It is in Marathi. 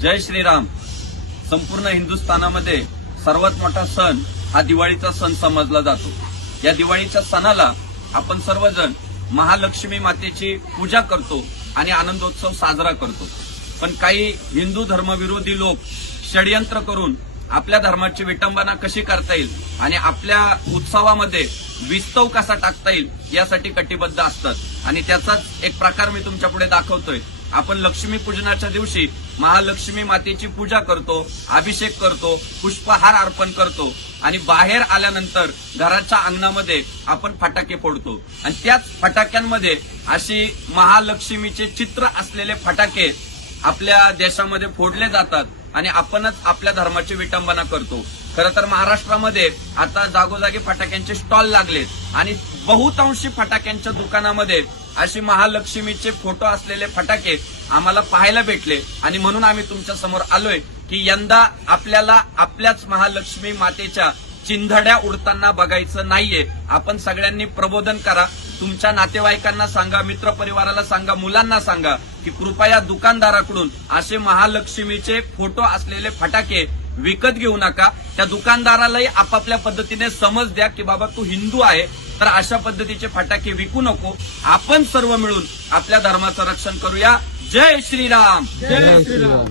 जय श्रीराम. संपूर्ण हिंदुस्थानामध्ये सर्वात मोठा सण हा दिवाळीचा सण समजला जातो. या दिवाळीच्या सणाला आपण सर्वजण महालक्ष्मी मातेची पूजा करतो आणि आनंदोत्सव साजरा करतो. पण काही हिंदू धर्मविरोधी लोक षडयंत्र करून आपल्या धर्माची विटंबना कशी करता येईल आणि आपल्या उत्सवामध्ये विस्तव कसा टाकता येईल यासाठी कटिबद्ध असतात. आणि त्याचाच एक प्रकार मी तुमच्या पुढे दाखवतोय. आपण लक्ष्मी पूजनाच्या दिवशी महालक्ष्मी मातेची पूजा करतो, अभिषेक करतो, पुष्पहार अर्पण करतो आणि बाहेर आल्यानंतर घराच्या अंगणामध्ये आपण फटाके फोडतो. आणि त्याच फटाक्यांमध्ये अशी महालक्ष्मीचे चित्र असलेले फटाके आपल्या देशामध्ये फोडले जातात आणि आपणच आपल्या धर्माची विटंबना करतो. खरं तर महाराष्ट्रामध्ये आता जागोजागी फटाक्यांचे स्टॉल लागलेत आणि बहुतांशी फटाक्यांच्या दुकानामध्ये अशी महालक्ष्मीचे फोटो असलेले फटाके आम्हाला पाहायला भेटले. आणि म्हणून आम्ही तुमच्या समोर आलोय की यंदा आपल्याला आपल्याच महालक्ष्मी मातेच्या चिंधड्या उडताना बघायचं नाहीये. आपण सगळ्यांनी प्रबोधन करा. तुमच्या नातेवाईकांना सांगा, मित्रपरिवाराला सांगा, मुलांना सांगा की कृपया दुकानदाराकडून असे महालक्ष्मीचे फोटो असलेले फटाके विकत घेऊ नका. त्या दुकानदारालाही आपापल्या पद्धतीने समज द्या की बाबा तू हिंदू आहे तर अशा पद्धतीचे फटाके विकू नको. आपण सर्व मिळून आपल्या धर्माचं रक्षण करूया. जय श्रीराम. जय श्रीराम.